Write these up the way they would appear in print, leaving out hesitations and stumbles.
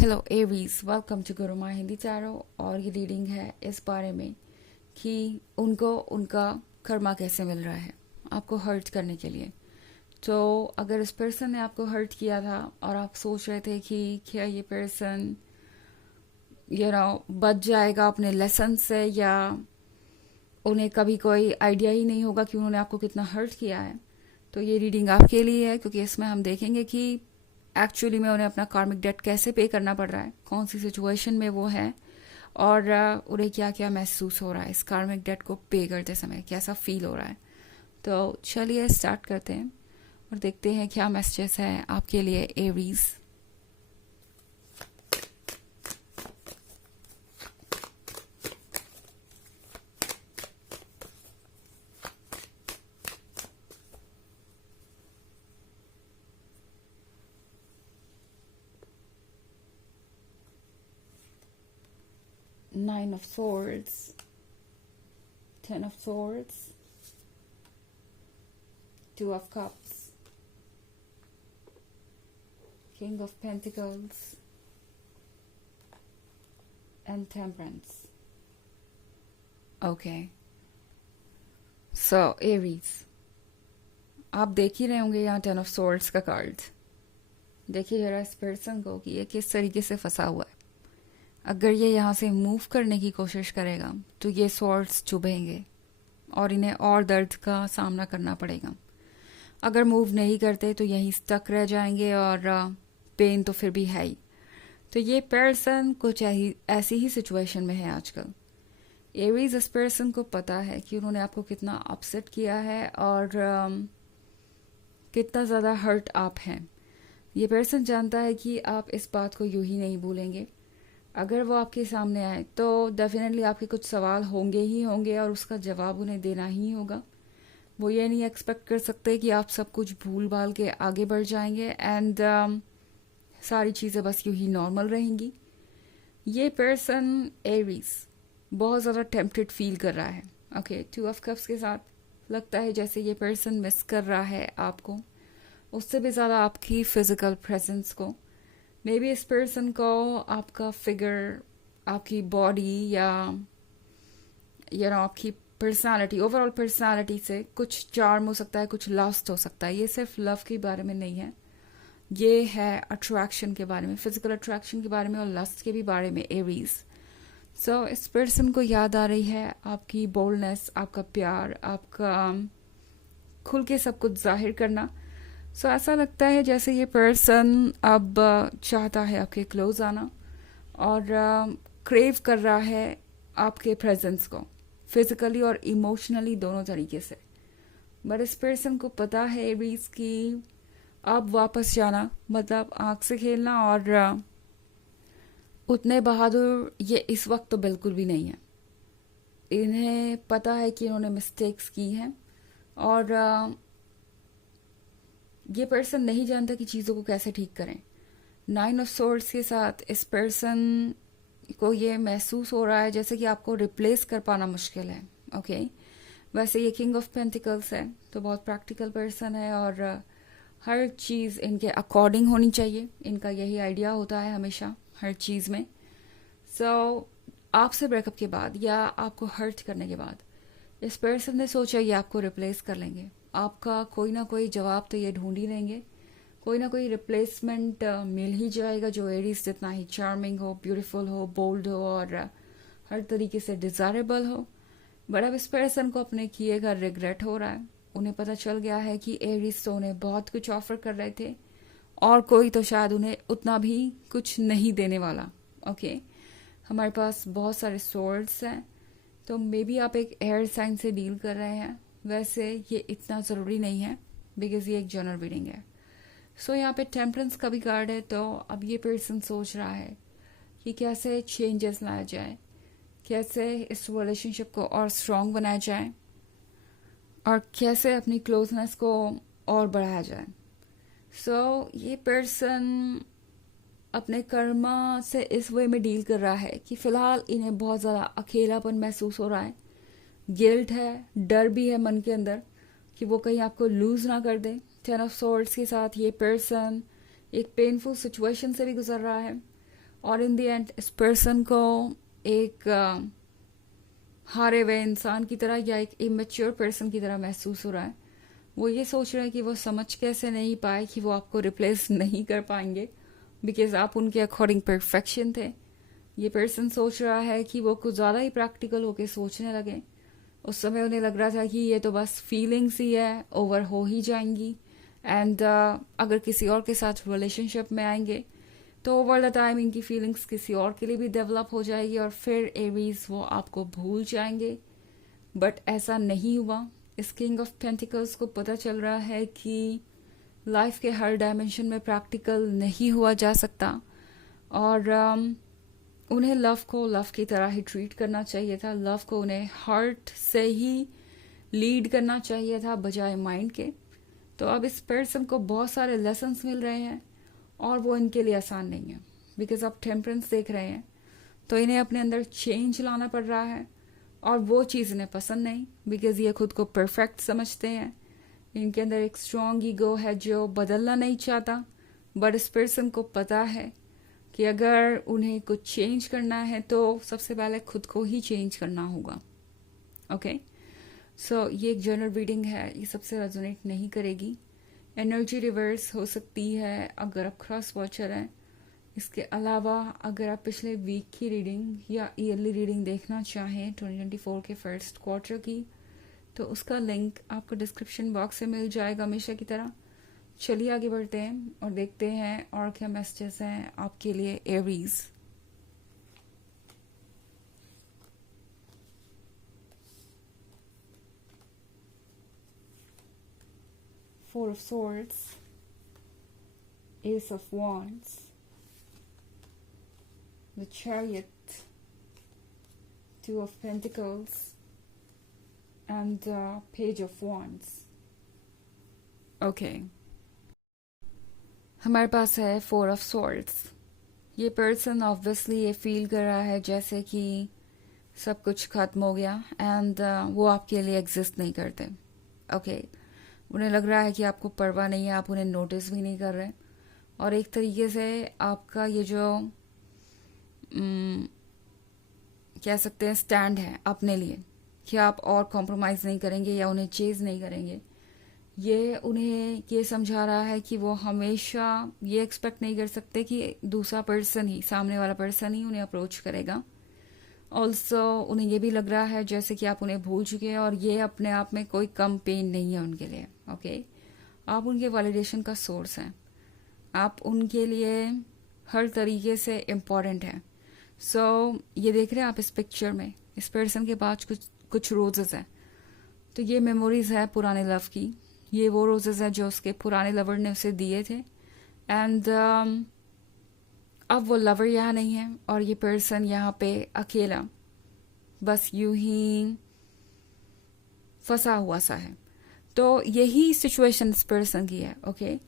Hello Aries, welcome to गुरु माँ Hindi tarot. और ये रीडिंग है इस बारे में कि उनको उनका कर्मा कैसे मिल रहा है आपको हर्ट करने के लिए। तो अगर इस पर्सन ने आपको हर्ट किया था और आप सोच रहे थे कि क्या ये पर्सन बच जाएगा अपने लेसन से, या उन्हें कभी कोई आइडिया ही नहीं होगा कि उन्होंने आपको कितना हर्ट किया है, तो ये रीडिंग आपके लिए है। क्योंकि इसमें हम देखेंगे कि एक्चुअली में उन्हें अपना कार्मिक डेट कैसे पे करना पड़ रहा है, कौन सी सिचुएशन में वो है, और उन्हें क्या क्या महसूस हो रहा है इस कार्मिक डेट को पे करते समय, कैसा फील हो रहा है। तो चलिए स्टार्ट करते हैं और देखते हैं क्या मैसेजेस है आपके लिए Aries. Nine of Swords, Ten of Swords, Two of Cups, King of Pentacles, and Temperance. Okay. So, Aries, आप देख ही रहे होंगे यहाँ टेन ऑफ सोर्ड्स का कार्ड। देखिए जरा इस पर्सन को कि ये किस तरीके से फंसा हुआ है। अगर ये यहाँ से मूव करने की कोशिश करेगा तो ये सॉर्ड्स चुभेंगे और इन्हें और दर्द का सामना करना पड़ेगा। अगर मूव नहीं करते तो यहीं स्टक रह जाएंगे और पेन तो फिर भी है ही। तो ये पर्सन कुछ ऐसी ही सिचुएशन में है आजकल। एरीज, इस पर्सन को पता है कि उन्होंने आपको कितना अपसेट किया है और कितना ज़्यादा हर्ट आप हैं। ये पर्सन जानता है कि आप इस बात को यूं ही नहीं भूलेंगे। अगर वो आपके सामने आए तो डेफिनेटली आपके कुछ सवाल होंगे ही होंगे और उसका जवाब उन्हें देना ही होगा। वो ये नहीं एक्सपेक्ट कर सकते कि आप सब कुछ भूल भाल के आगे बढ़ जाएंगे एंड सारी चीज़ें बस यूं ही नॉर्मल रहेंगी। ये पर्सन एरीज बहुत ज़्यादा टेम्पटेड फील कर रहा है। ओके, टू ऑफ कप्स के साथ लगता है जैसे ये पर्सन मिस कर रहा है आपको, उससे भी ज़्यादा आपकी फिजिकल प्रेजेंस को। मे बी इस पर्सन को आपका फिगर, आपकी बॉडी या आपकी पर्सनालिटी, ओवरऑल पर्सनालिटी से कुछ चार्म हो सकता है, कुछ लस्ट हो सकता है। ये सिर्फ लव के बारे में नहीं है, ये है अट्रैक्शन के बारे में, फिजिकल अट्रैक्शन के बारे में और लस्ट के भी बारे में एरीज। सो इस पर्सन को याद आ रही है आपकी बोल्डनेस, आपका प्यार, आपका खुल के सब कुछ जाहिर करना। सो ऐसा लगता है जैसे ये पर्सन अब चाहता है आपके क्लोज आना और क्रेव कर रहा है आपके प्रेजेंस को, फिजिकली और इमोशनली दोनों तरीके से। बट इस पर्सन को पता है एरीज कि अब वापस जाना मतलब आंख से खेलना, और उतने बहादुर ये इस वक्त तो बिल्कुल भी नहीं है। इन्हें पता है कि इन्होंने मिस्टेक्स की हैं और ये पर्सन नहीं जानता कि चीज़ों को कैसे ठीक करें। नाइन ऑफ सोर्ड्स के साथ इस पर्सन को ये महसूस हो रहा है जैसे कि आपको रिप्लेस कर पाना मुश्किल है। ओके, वैसे ये किंग ऑफ पेंटिकल्स है तो बहुत प्रैक्टिकल पर्सन है और हर चीज़ इनके अकॉर्डिंग होनी चाहिए। इनका यही आइडिया होता है हमेशा हर चीज़ में। सो आपसे ब्रेकअप के बाद या आपको हर्ट करने के बाद इस पर्सन ने सोचा ये आपको रिप्लेस कर लेंगे। आपका कोई ना कोई जवाब तो ये ढूंढ ही लेंगे, कोई ना कोई रिप्लेसमेंट मिल ही जाएगा जो एरीज जितना ही चार्मिंग हो, ब्यूटीफुल हो, बोल्ड हो और हर तरीके से डिजायरेबल हो। बट अब इस पर्सन को अपने किए का रिग्रेट हो रहा है। उन्हें पता चल गया है कि एरीज तो उन्हें बहुत कुछ ऑफर कर रहे थे और कोई तो शायद उन्हें उतना भी कुछ नहीं देने वाला। ओके, हमारे पास बहुत सारे सोर्ड्स हैं तो मे बी आप एक एयर साइन से डील कर रहे हैं। वैसे ये इतना ज़रूरी नहीं है बिकॉज ये एक जनरल रीडिंग है। सो यहाँ पे टेम्परेंस का भी कार्ड है। तो अब ये पर्सन सोच रहा है कि कैसे चेंजेस लाया जाए, कैसे इस रिलेशनशिप को और स्ट्रॉन्ग बनाया जाए और कैसे अपनी क्लोजनेस को और बढ़ाया जाए। सो ये पर्सन अपने कर्मा से इस वे में डील कर रहा है कि फ़िलहाल इन्हें बहुत ज़्यादा अकेलापन महसूस हो रहा है, गिल्ट है, डर भी है मन के अंदर कि वो कहीं आपको लूज़ ना कर दे। टेन ऑफ सोर्ड्स के साथ ये पर्सन एक पेनफुल सिचुएशन से भी गुजर रहा है और इन द एंड इस पर्सन को एक हारे हुए इंसान की तरह या एक इमेच्योर पर्सन की तरह महसूस हो रहा है। वो ये सोच रहा है कि वो समझ कैसे नहीं पाए कि वो आपको रिप्लेस नहीं कर पाएंगे बिकॉज आप उनके अकॉर्डिंग परफेक्शन थे। ये पर्सन सोच रहा है कि वो कुछ ज़्यादा ही प्रैक्टिकल होके सोचने लगे। उस समय उन्हें लग रहा था कि ये तो बस फीलिंग्स ही है, ओवर हो ही जाएंगी एंड अगर किसी और के साथ रिलेशनशिप में आएंगे तो ओवर द टाइम इनकी फीलिंग्स किसी और के लिए भी डेवलप हो जाएगी और फिर एरीज वो आपको भूल जाएंगे। बट ऐसा नहीं हुआ। इस किंग ऑफ पेंटिकल्स को पता चल रहा है कि लाइफ के हर डायमेंशन में प्रैक्टिकल नहीं हुआ जा सकता और उन्हें लव को लव की तरह ही ट्रीट करना चाहिए था। लव को उन्हें हार्ट से ही लीड करना चाहिए था बजाय माइंड के। तो अब इस पर्सन को बहुत सारे लेसन्स मिल रहे हैं और वो इनके लिए आसान नहीं है बिकॉज आप टेम्परेंस देख रहे हैं तो इन्हें अपने अंदर चेंज लाना पड़ रहा है और वो चीज़ इन्हें पसंद नहीं बिकॉज ये खुद को परफेक्ट समझते हैं। इनके अंदर एक स्ट्रॉन्ग ईगो है जो बदलना नहीं चाहता। बट इस पर्सन को पता है कि अगर उन्हें कुछ चेंज करना है तो सबसे पहले खुद को ही चेंज करना होगा। ओके सो ये एक जनरल रीडिंग है, ये सबसे रेजोनेट नहीं करेगी। एनर्जी रिवर्स हो सकती है अगर आप क्रॉस वॉचर हैं। इसके अलावा अगर आप पिछले वीक की रीडिंग या ईयरली रीडिंग देखना चाहें 2024 के फर्स्ट क्वार्टर की तो उसका लिंक आपको डिस्क्रिप्शन बॉक्स में मिल जाएगा हमेशा की तरह। चलिए आगे बढ़ते हैं और देखते हैं और क्या मैसेजेस हैं आपके लिए Aries. Four of Swords, Ace of Wands, the Chariot, Two of Pentacles, and Page of Wands. Okay. हमारे पास है फोर ऑफ सॉर्ड्स। ये पर्सन ऑब्वियसली ये फील कर रहा है जैसे कि सब कुछ खत्म हो गया एंड वो आपके लिए एग्जिस्ट नहीं करते। ओके उन्हें लग रहा है कि आपको परवाह नहीं है, आप उन्हें नोटिस भी नहीं कर रहे और एक तरीके से आपका ये जो कह सकते हैं स्टैंड है अपने लिए कि आप और कॉम्प्रोमाइज़ नहीं करेंगे या उन्हें चेज़ नहीं करेंगे, ये उन्हें ये समझा रहा है कि वो हमेशा ये एक्सपेक्ट नहीं कर सकते कि दूसरा पर्सन ही, सामने वाला पर्सन ही उन्हें अप्रोच करेगा। ऑल्सो उन्हें ये भी लग रहा है जैसे कि आप उन्हें भूल चुके हैं और ये अपने आप में कोई कम पेन नहीं है उनके लिए। ओके आप उनके वैलिडेशन का सोर्स हैं, आप उनके लिए हर तरीके से इम्पॉर्टेंट हैं। सो ये देख रहे हैं आप इस पिक्चर में इस पर्सन के पास कुछ रोजेस हैं तो ये मेमोरीज है पुराने लव की। ये वो रोजेस हैं जो उसके पुराने लवर ने उसे दिए थे एंड अब वो लवर यहाँ नहीं है और ये पर्सन यहाँ पे अकेला बस यूं ही फंसा हुआ सा है। तो यही सिचुएशन इस पर्सन की है। ओके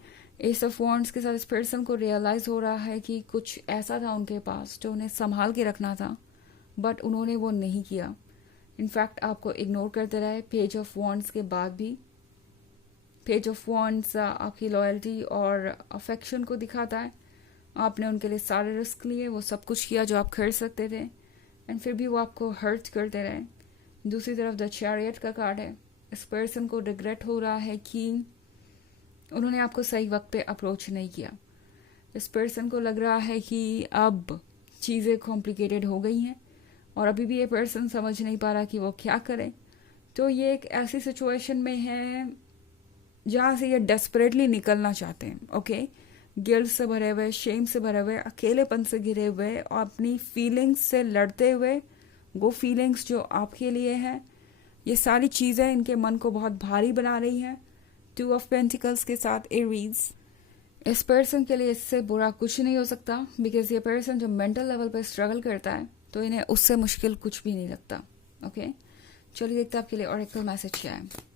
एस ऑफ वॉन्ड्स के साथ इस पर्सन को रियलाइज हो रहा है कि कुछ ऐसा था उनके पास जो उन्हें संभाल के रखना था बट उन्होंने वो नहीं किया। इनफैक्ट आपको इग्नोर करते रहे। पेज ऑफ वॉन्ड्स के बाद भी पेज ऑफ वॉन्ड्स आपकी लॉयल्टी और अफेक्शन को दिखाता है। आपने उनके लिए सारे रिस्क लिए, वो सब कुछ किया जो आप कर सकते थे एंड फिर भी वो आपको हर्ट करते रहे। दूसरी तरफ द चैरियट का कार्ड है। इस पर्सन को रिग्रेट हो रहा है कि उन्होंने आपको सही वक्त पे अप्रोच नहीं किया। इस पर्सन को लग रहा है कि अब चीज़ें कॉम्प्लिकेटेड हो गई हैं और अभी भी ये पर्सन समझ नहीं पा रहा कि वो क्या करे। तो ये एक ऐसी सिचुएशन में है जहाँ से ये डेस्परेटली निकलना चाहते हैं। ओके गिल्ट से भरे हुए, शेम से भरे हुए, अकेलेपन से घिरे हुए और अपनी फीलिंग्स से लड़ते हुए, वो फीलिंग्स जो आपके लिए हैं, ये सारी चीज़ें इनके मन को बहुत भारी बना रही हैं। टू ऑफ पेंटिकल्स के साथ एरीज। इस पर्सन के लिए इससे बुरा कुछ नहीं हो सकता बिकॉज ये पर्सन जो मेंटल लेवल पर स्ट्रगल करता है तो इन्हें उससे मुश्किल कुछ भी नहीं लगता। ओके चलिए देखते हैं आपके लिए ऑरेकल मैसेज क्या है।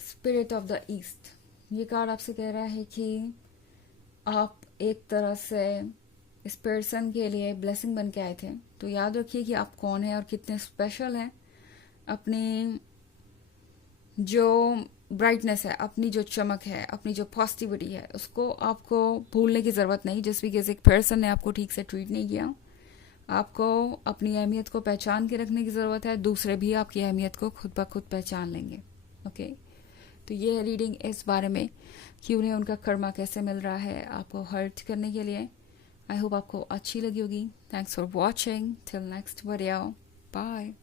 Spirit of the east. ये कार्ड आपसे कह रहा है कि आप एक तरह से इस पर्सन के लिए ब्लेसिंग बन के आए थे। तो याद रखिए कि आप कौन हैं और कितने स्पेशल हैं। अपनी जो ब्राइटनेस है, अपनी जो चमक है, अपनी जो पॉजिटिविटी है, उसको आपको भूलने की ज़रूरत नहीं। जिस भी किसी पर्सन ने आपको ठीक से ट्रीट नहीं किया, आपको अपनी अहमियत को पहचान के रखने की ज़रूरत है। दूसरे भी आपकी अहमियत को खुद ब खुद पहचान लेंगे। ओके, तो ये है रीडिंग इस बारे में कि उन्हें उनका कर्मा कैसे मिल रहा है आपको हर्ट करने के लिए। आई होप आपको अच्छी लगी होगी। Thanks for watching. Till next video, bye.